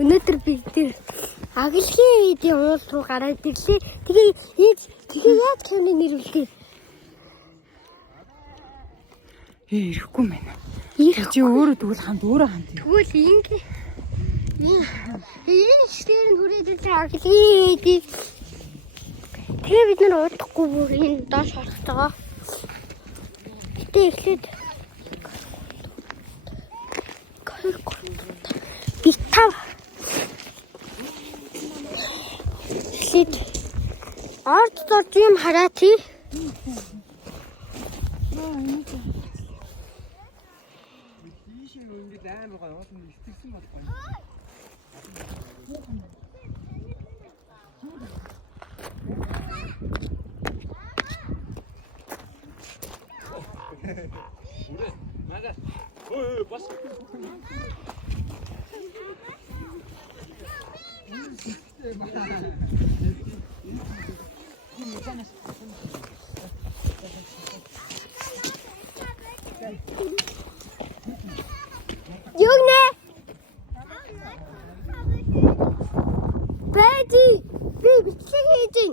Өнөөдөр бид тэр аглахын видео уул руу гараад ирлээ. Тэгээ яаж камерын нэр үлдээ? Ирэхгүй мэнэ. Чи өөрөө тэгвэл ханд өөрөө ханд. Тэгвэл ингэ. Энэ ихтэй нь хүрээд тэр аглахын видео. Тэгээ бид нар удахгүй бүр энэ доош харах байгаа. Гэтэ эхлээд битав. Эхлээд орд дорж юм хараа тий. Югнэ? Бэди би бичлэг хийж ин.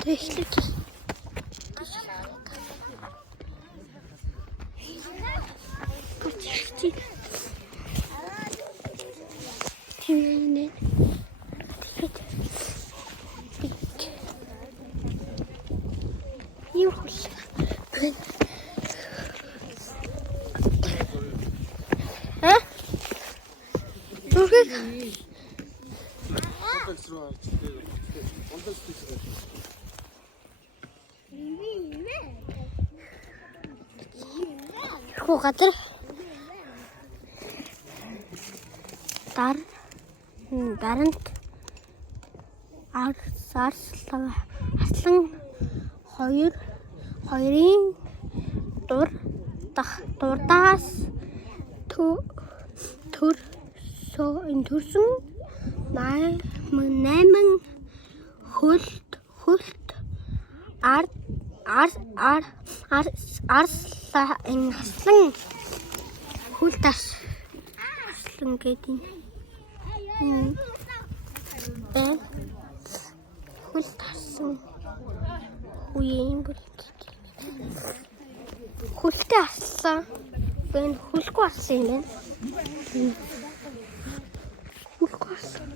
Тэшлэг. Тэнэ. Юу хөл. Зүрхэг. Гадар дарамт арслан хоёрын дурдаас төрсөн 8 хөлт арслан хөлт арслан гэдэг хөлт арслан үеийн хөлтөө арслан гэн хөлгүй арслан юм байна. Хөлгүй арслан.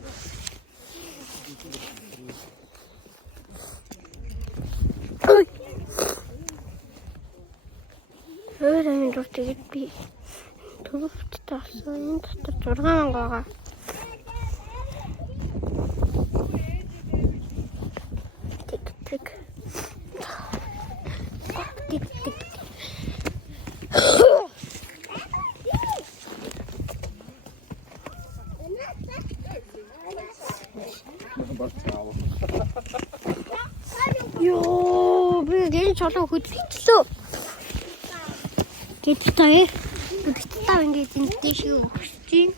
Өөрөөр хэлбэл би төвөгт таасан энэ дотор 6,000 байгаа. Тэг. Ёо, би гэн чолоо хөдлөлөө. Гэтэл та ингэж энэ шиг өгч чинь.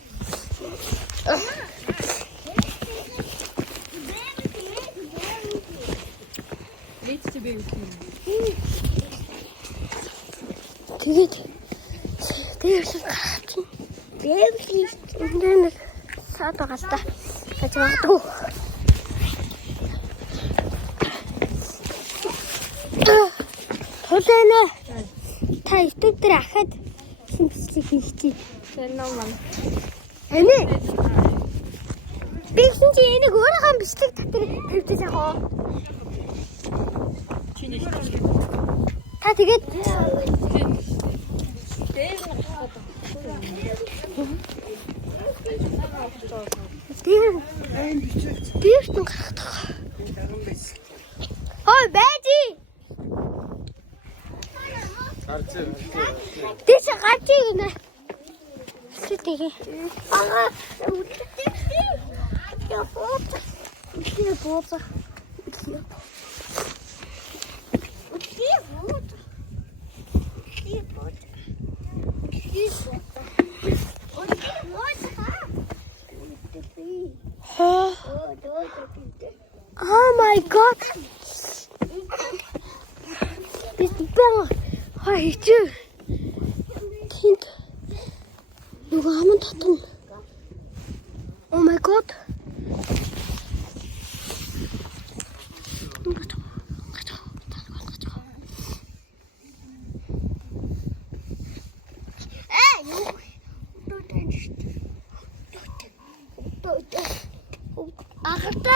Тэгээд гарах чинь. Бэвлий саад байгаа л та. Гэж боддог. Хөлөөнө. Та YouTube дээр ахад бичлэг хийчихье. Тэр ном маань. Эний. Бигсэн чи энийг өөрийнхөө бичлэг дотор тавьчихсан яг оо. Чиний. Та тэгээд Бигсэн гарах. Ой, бэди. Тэс гачиг нэ. Сэтгэ. Аа, үтээ. Я фото. бэн хайч. Тэнд нөгөө аман татна. Oh my god. Ахта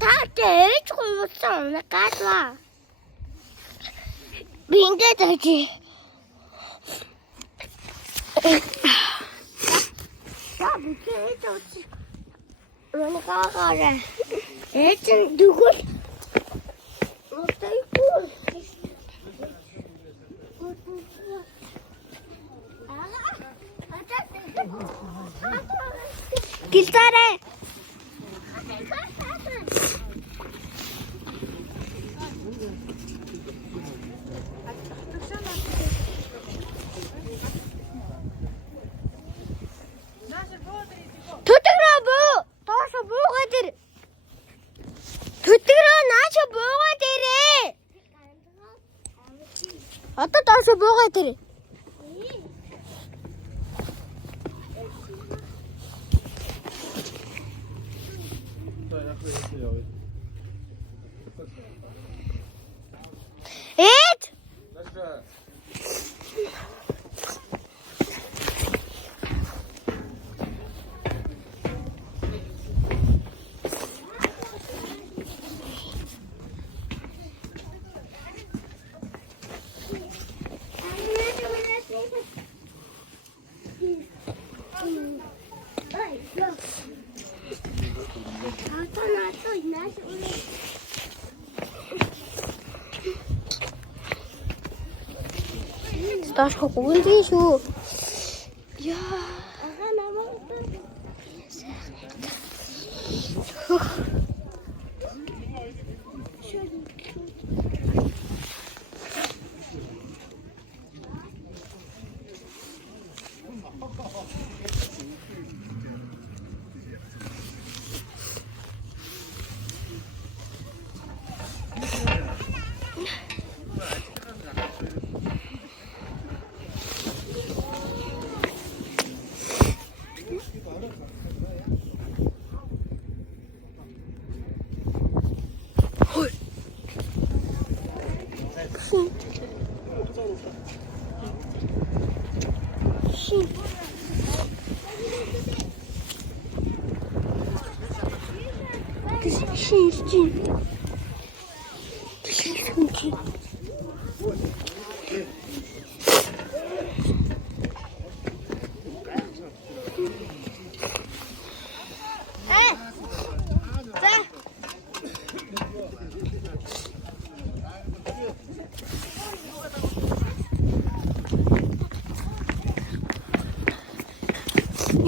таатэж гуйсан гадла. Бингээ таачи. Бингээ таачи. Ронкаараа. Эцэн дүгэл. Отайгүй. Гилтарэ. Төтгөрөө тоош буугаа дээр. Төтгөрөө нааш буугаа дээрээ. Одоо тоош буугаа дээр. Эд. Сташ хоггүй шүү. Яа. Ага намайг.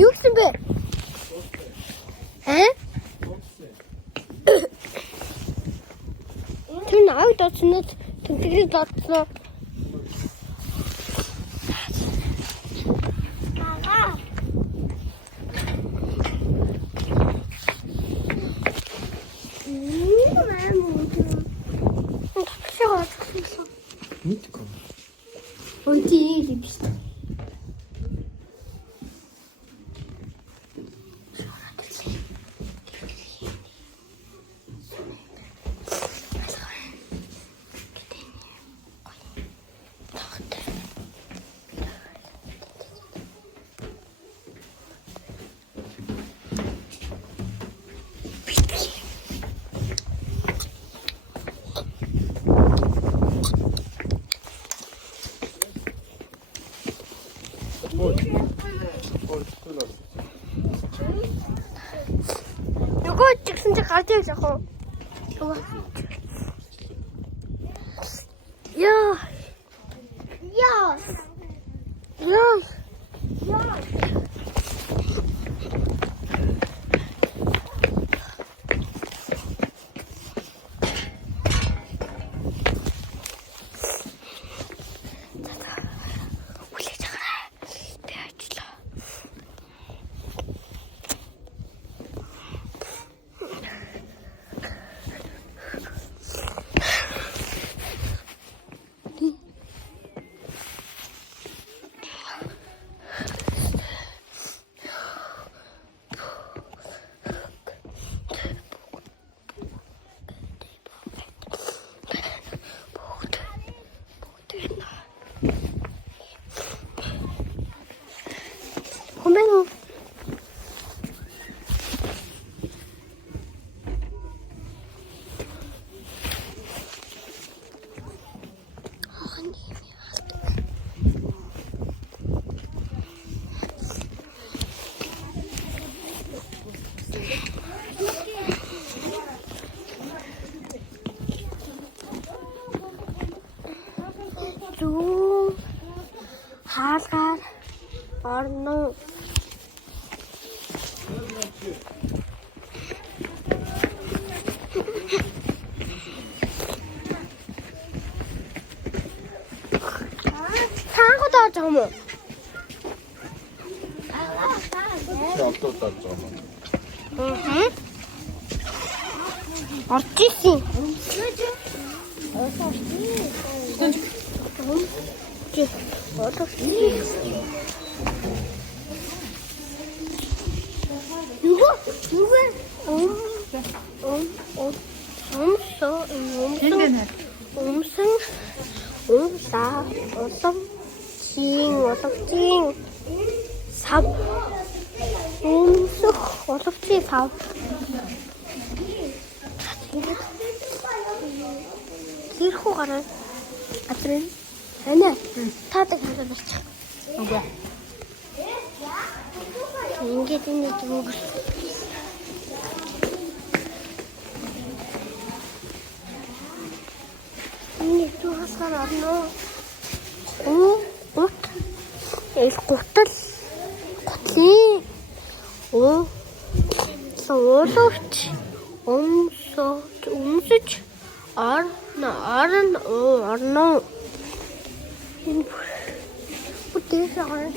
Юусэн бэ? Тэр нааг дооцнод тэнцгийг дооцноо. Мэдгүй. Онти липс. Нөгөө чигсэн чи гарч ирж яах вэ? Яа. Яа. Яа. Яа. зүүн хаалгаар орно. Таанхад орж байгаа юм уу? 어떻다 좀. Орж ирсэн. Сав өмсөх уловчийн сав. Тэрхүү гараа. Адрын. Анаа. Таадаг хадаа барчих. Үгүй. Ингээд энэ дүүг. Энэ дүү хасгаар орно. Гут. Гутал. Гутлын. Уулууч. Өмсөж орно. Энэ бүтээс орно.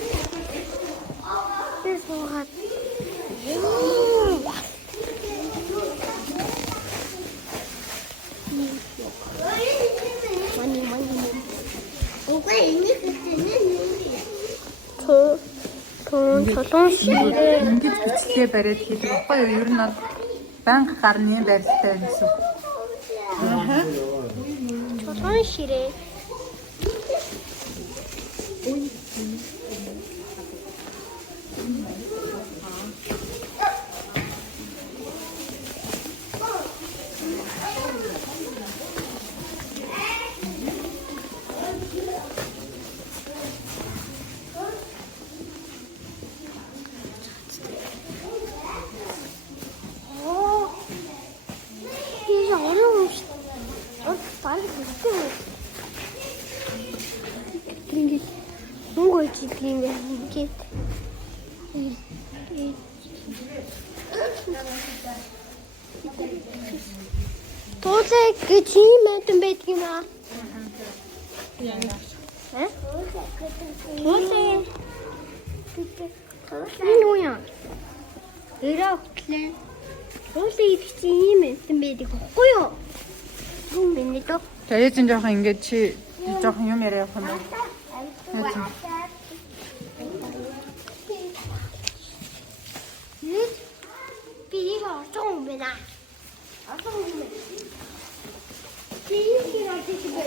This will have Ингээд бичлээ бариад хийдэг байхгүй юу? Ер нь бол банк гарны барилттай гэсэн. Чулуун ширээ. Туулай гэж юм байдаг юм аа. Туулай. Энэ юу юм? Өрөө хөтлөө. Туулай идэх чинь юм байдаг байхгүй юу? Юу минь дөө? За ээжин жоохон ингээд чи жоохон юм яриа явах юм байна. Би их орсон юм байна. Би их орсон юм байна.